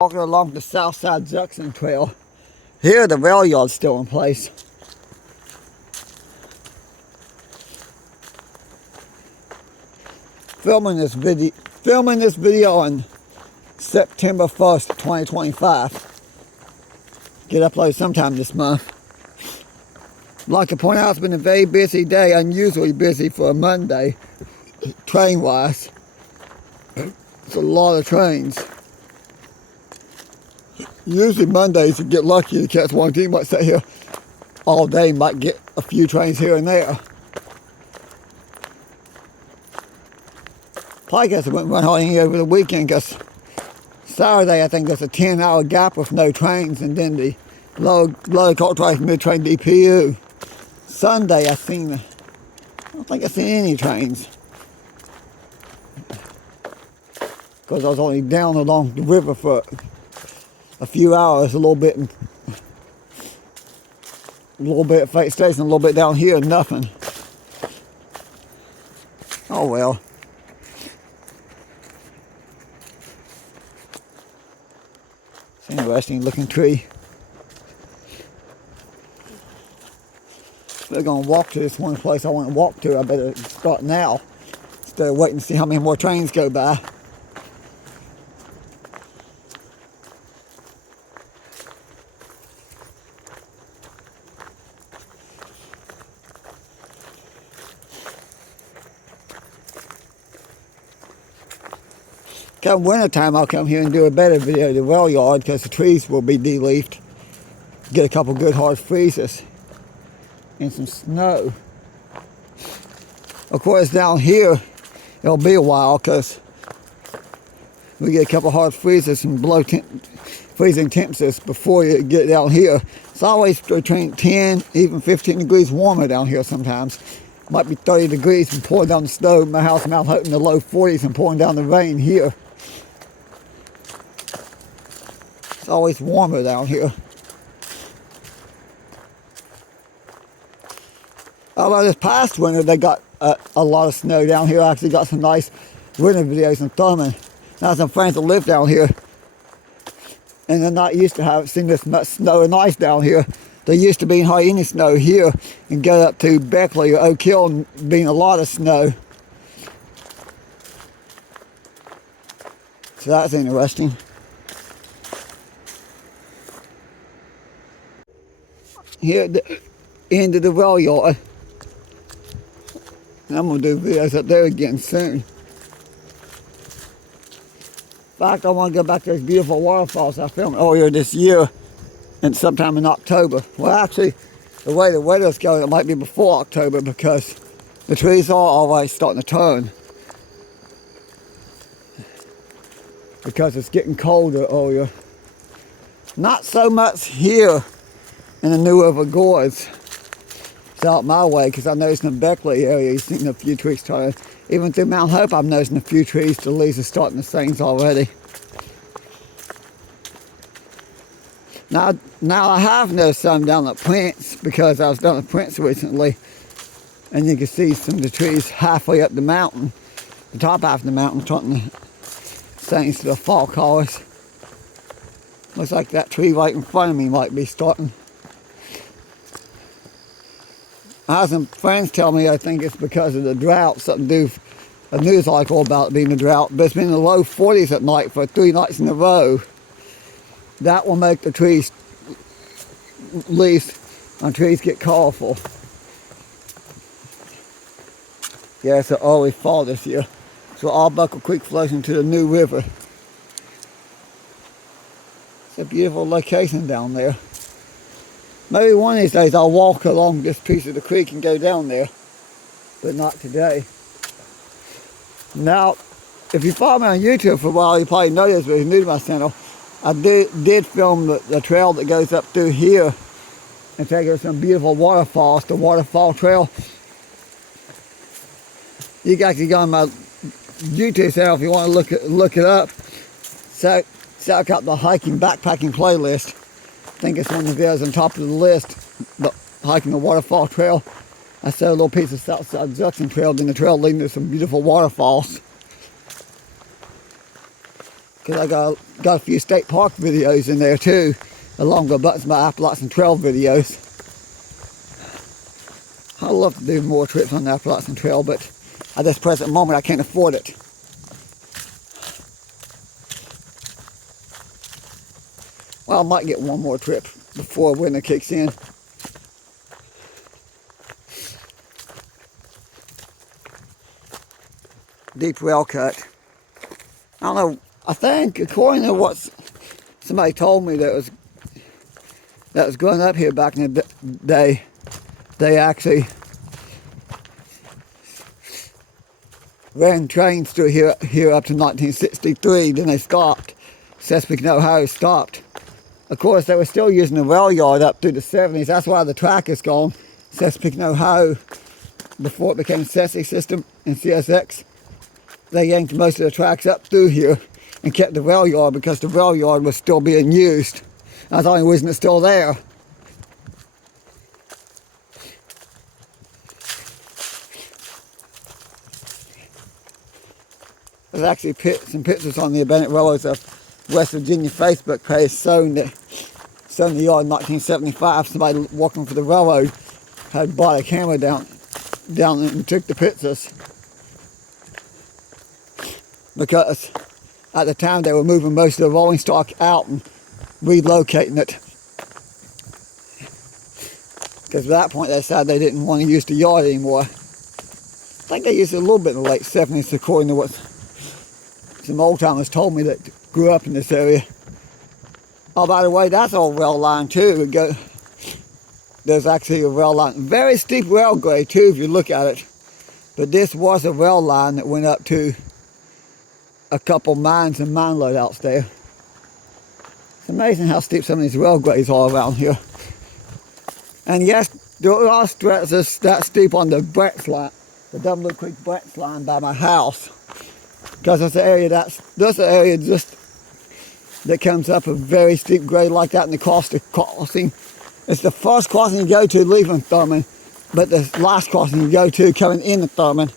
Walking along the south side Jackson Trail. Here the rail yard's still in place. Filming this video on September 1st, 2025. Get uploaded sometime this month. I'd like to point out it's been a very busy day, unusually busy for a Monday, train-wise. It's a lot of trains. Usually Mondays you get lucky to catch one. You might sit here all day, might get a few trains here and there. Probably guess I wouldn't run hard any over the weekend because Saturday I think there's a 10-hour gap with no trains, and then the low cost train mid-train DPU. Sunday I don't think I've seen any trains because I was only down along the river for a few hours, a little bit at Fate Station, a little bit down here, nothing. Oh well. It's an interesting looking tree. If they're gonna walk to this one place I want to walk to, I better start now instead of waiting to see how many more trains go by. Come winter time, I'll come here and do a better video of the rail yard because the trees will be de-leafed. Get a couple good hard freezes and some snow. Of course, down here it'll be a while because we get a couple hard freezes and freezing temperatures before you get down here. It's always between 10, even 15 degrees warmer down here sometimes. Might be 30 degrees and pouring down the snow. My house I'm out in the low 40s and pouring down the rain here. It's always warmer down here. Although this past winter they got a lot of snow down here. I actually got some nice winter videos in Thurmond. Now some friends that live down here, and they're not used to having seen this much snow and ice down here. There used to be hardly any snow here, and go up to Beckley or Oak Hill and being a lot of snow. So that's interesting. Here at the end of the rail yard. And I'm going to do videos up there again soon. In fact, I want to go back to those beautiful waterfalls I filmed earlier this year, and sometime in October. Well, actually, the way the weather's going, it might be before October because the trees are already starting to turn. Because it's getting colder earlier. Not so much here in the New River Gorge. It's out my way because I noticed in the Beckley area, you've seen a few trees turning. Even through Mount Hope, I'm noticing a few trees, the leaves are starting to change already. Now I have noticed some down at Prince because I was down at Prince recently, and you can see some of the trees halfway up the mountain, the top half of the mountain, starting to change to the fall colors. Looks like that tree right in front of me might be starting. I had some friends tell me I think it's because of the drought, something to do, a news article about it being a drought, but it's been in the low 40s at night for 3 nights in a row. That will make the trees, leaves on trees get colorful. Yeah, it's an early fall this year. So Arbuckle Creek flows into the New River. It's a beautiful location down there. Maybe one of these days I'll walk along this piece of the creek and go down there, but not today. Now, if you follow me on YouTube for a while, you probably know this, but if you're new to my channel, I did film the trail that goes up through here and take you to some beautiful waterfalls, the Waterfall Trail. You guys can go on my YouTube channel if you want to look it up. Check out the hiking backpacking playlist. I think it's one of the videos on top of the list, the hiking the Waterfall Trail. I saw a little piece of Southside Jackson Trail, then the trail leading to some beautiful waterfalls. because I got a few state park videos in there too, along with a bunch of my Appalachian Trail videos. I'd love to do more trips on the Appalachian Trail, but at this present moment I can't afford it. Well, I might get one more trip before winter kicks in. Deep rail cut. I don't know, I think according to what somebody told me that was growing up here back in the day, they actually ran trains through here up to 1963, then they stopped. Chesapeake, Ohio stopped. Of course, they were still using the rail yard up through the 70s. That's why the track is gone. Chesapeake, Ohio, before it became Ceci System and CSX, they yanked most of the tracks up through here and kept the rail yard because the rail yard was still being used. That's the only reason it's still there. There's actually some pictures on the Abandoned Railroads of West Virginia Facebook page showing the yard in 1975. Somebody walking for the railroad had brought a camera down and took the pictures. Because at the time they were moving most of the rolling stock out and relocating it. Because at that point they decided they didn't want to use the yard anymore. I think they used it a little bit in the late 70s according to what some old timers told me that grew up in this area. Oh, by the way, that's all rail line too. There's actually a rail line, very steep rail grade too if you look at it. But this was a rail line that went up to a couple mines and mine loadouts there. It's amazing how steep some of these rail grades are around here. And yes, there are stretches that steep on the Brett's line, the Double Creek Brett's line by my house. Because it's an area just that comes up a very steep grade like that, and the crossing. It's the first crossing you go to leaving Thurmond, but the last crossing you go to coming into Thurmond.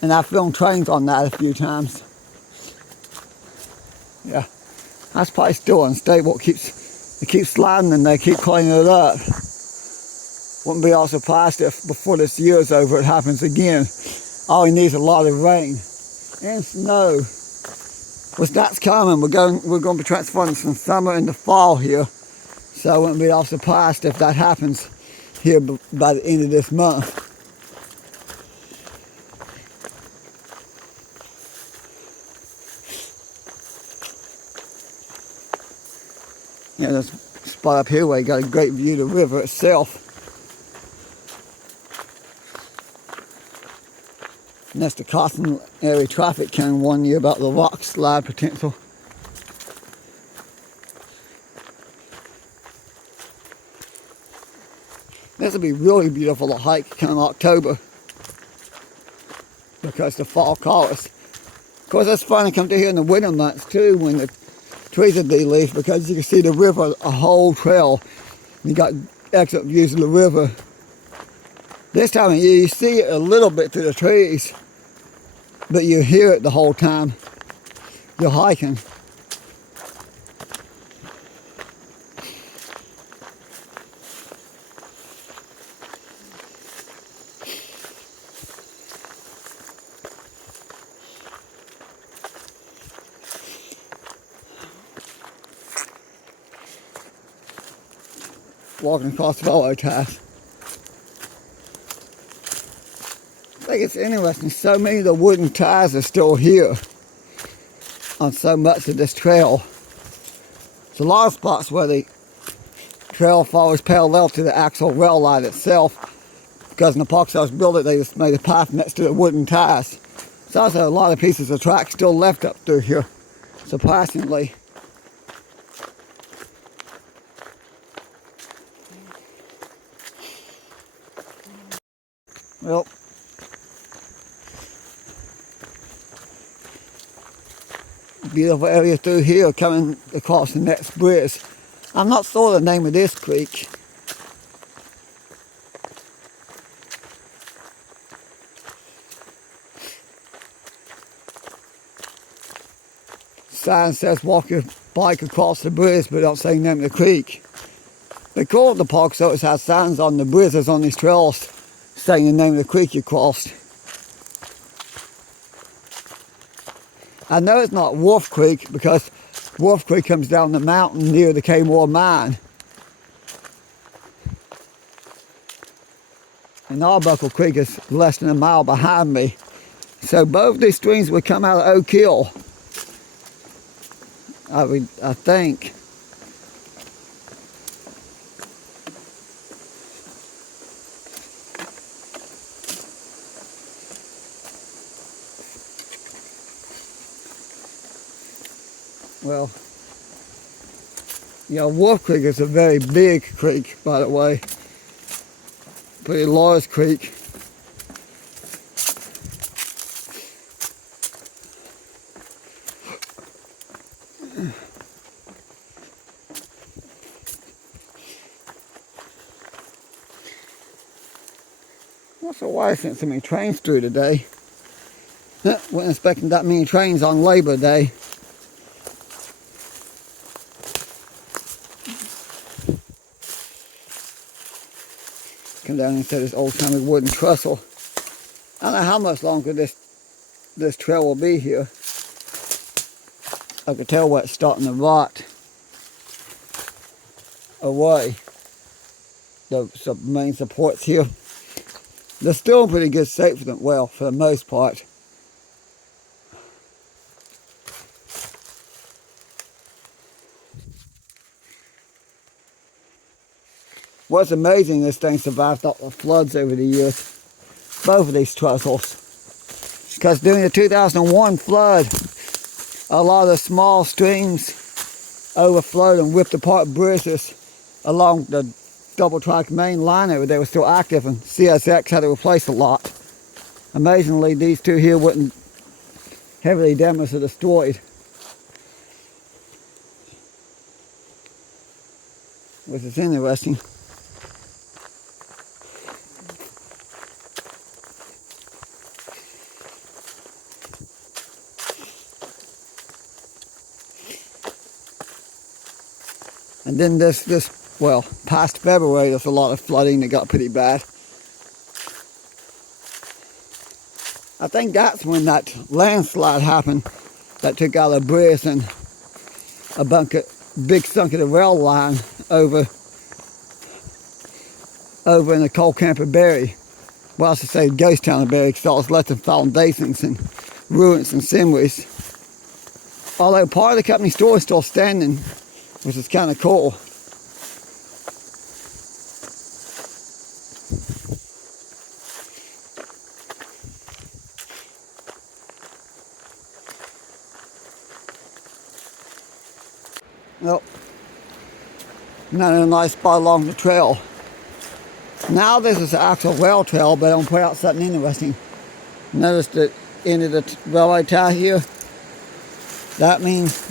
And I've filmed trains on that a few times. Yeah, that's probably still unstable. It keeps sliding and they keep cleaning it up. Wouldn't be all surprised if before this year is over it happens again. All he needs is a lot of rain and snow. Which that's coming. We're going to be transferring from summer into fall here. So I wouldn't be all surprised if that happens here by the end of this month. Yeah, there's a spot up here where you got a great view of the river itself. And that's the Cotton area traffic can warn you about the rock slide potential. This will be really beautiful to hike come October because the fall colors. Of course, it's fun to come to here in the winter months too when the trees are de-leafed because you can see the river a whole trail. You got excellent views of the river. This time of year you see it a little bit through the trees, but you hear it the whole time you're hiking. Walking across the railroad ties. I think it's interesting, so many of the wooden ties are still here on so much of this trail. There's a lot of spots where the trail follows parallel to the actual rail line itself, because in the parks I was building, they just made a path next to the wooden ties. There's also a lot of pieces of track still left up through here, surprisingly. Well, beautiful area through here coming across the next bridge. I'm not sure the name of this creek. sign says walk your bike across the bridge, but don't say the name of the creek. They call it the park, so it has signs on the bridges on these trails saying the name of the creek you crossed. I know it's not Wolf Creek because Wolf Creek comes down the mountain near the K-Moore mine. And Arbuckle Creek is less than a mile behind me. So both these streams would come out of Oak Hill, I think. Well, you know, Wolf Creek is a very big creek, by the way. Pretty large creek. What's the why I sent so many trains through today? Wasn't expecting that many trains on Labor Day. Come down into this old-timey wooden trestle. I don't know how much longer this trail will be here. I can tell where it's starting to rot away. The main supports here. They're still in pretty good shape for them, well, for the most part. What's amazing, this thing survived all the floods over the years. Both of these trestles. Because during the 2001 flood, a lot of the small streams overflowed and ripped apart bridges along the double track main line over there was still active, and CSX had to replace a lot. Amazingly, these two here weren't heavily damaged or destroyed, which is interesting. And then well, past February, there's a lot of flooding that got pretty bad. I think that's when that landslide happened that took out a bridge and a big chunk of the rail line over in the coal camp of Berry. Well, I should say ghost town of Berry, because all was left of foundations and ruins and cinders. Although part of the company store is still standing, which is kind of cool. Well, another nice spot along the trail. Now this is the actual rail trail, but I'm going to point out something interesting. Notice the end of the railway tie here. That means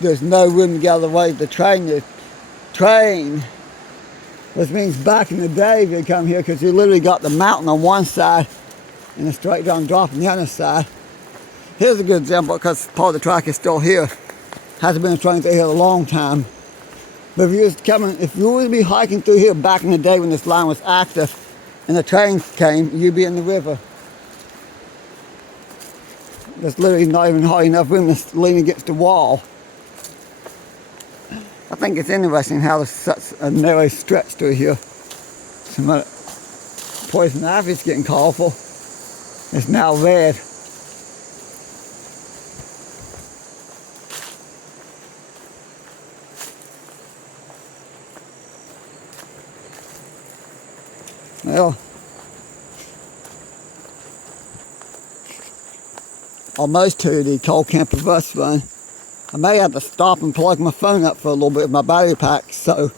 there's no room to get out of the way of the train. Which means back in the day, if you come here, because you literally got the mountain on one side and a straight down drop on the other side. Here's a good example, because part of the track is still here. Hasn't been a train through here a long time. But if you were to be hiking through here back in the day when this line was active and the trains came, you'd be in the river. There's literally not even high enough room to lean against the wall. I think it's interesting how there's such a narrow stretch through here. Some poison ivy's getting colorful. It's now red. Well, almost to the coal camper bus run. I may have to stop and plug my phone up for a little bit with my battery pack, so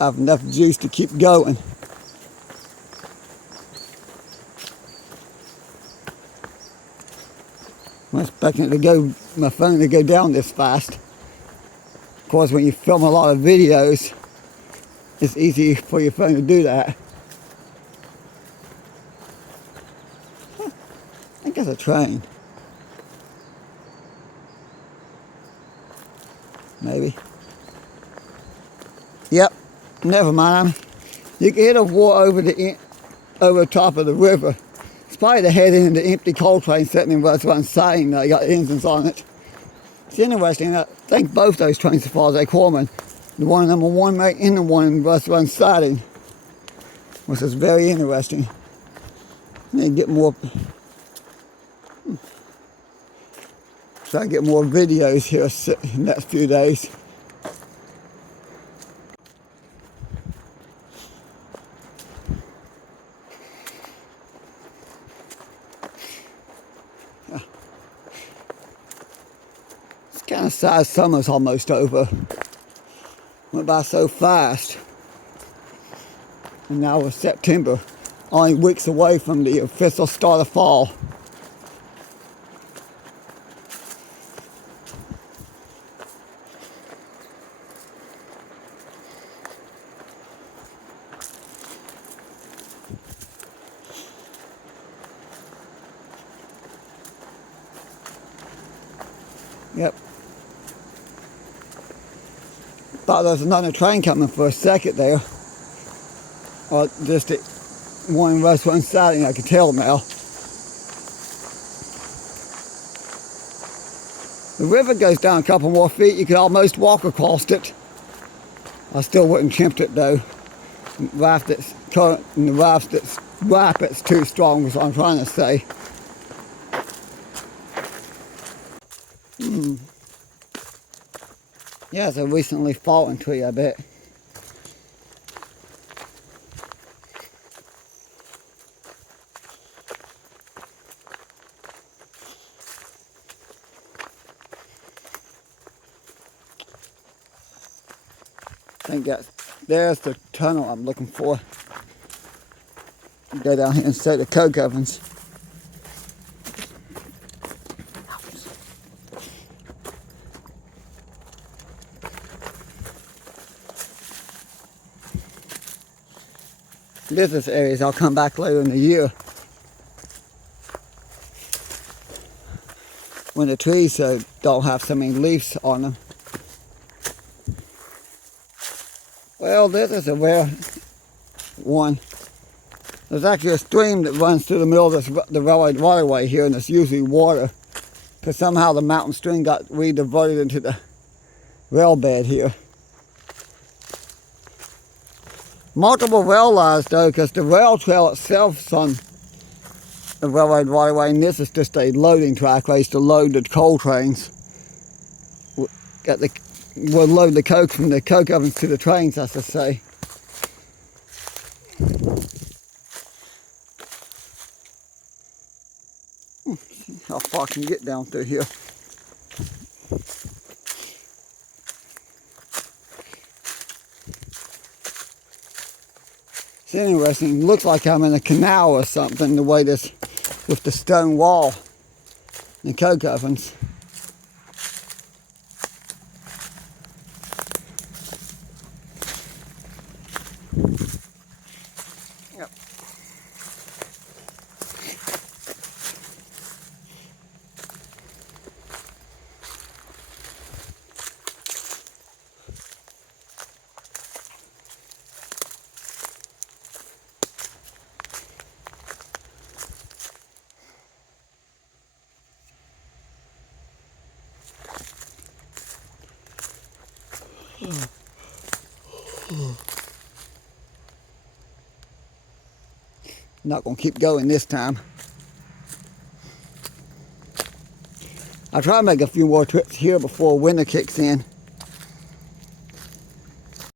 I have enough juice to keep going. I'm expecting my phone to go down this fast. Of course, when you film a lot of videos, it's easy for your phone to do that. I think it's a train. maybe. Yep, never mind. You can hear the water over the top of the river. It's probably the head end of the empty coal train sitting in Westbound siding. They got engines on it. It's interesting. I think both those trains, as far as they call them, the one in number 1 make and the one in Westbound siding, which is very interesting. Need to get more. Try to get more videos here in the next few days. It's kind of sad summer's almost over. Went by so fast. And now it's September, only weeks away from the official start of fall. Yep. Thought there was another train coming for a second there. Or just one restaurant siding, I can tell now. The river goes down a couple more feet. You could almost walk across it. I still wouldn't attempt it though. The raft that's current and the raft that's rapid's too strong is what I'm trying to say. Yeah, it's a recently fallen tree, I bet. I think there's the tunnel I'm looking for. Go down here and see the coke ovens. Business areas, I'll come back later in the year when the trees don't have so many leaves on them. Well, this is a rare one. There's actually a stream that runs through the middle of the railroad waterway here, and it's usually water, because somehow the mountain stream got re-diverted into the rail bed here. Multiple rail lines though, because the rail trail itself is on the railroad waterway, and this is just a loading track place to load the coal trains. We'll load the coke from the coke ovens to the trains, I should say. How far I can get down through here. It's interesting. It looks like I'm in a canal or something, the way this, with the stone wall and coke ovens. Yep. Not gonna keep going this time. I'll try to make a few more trips here before winter kicks in.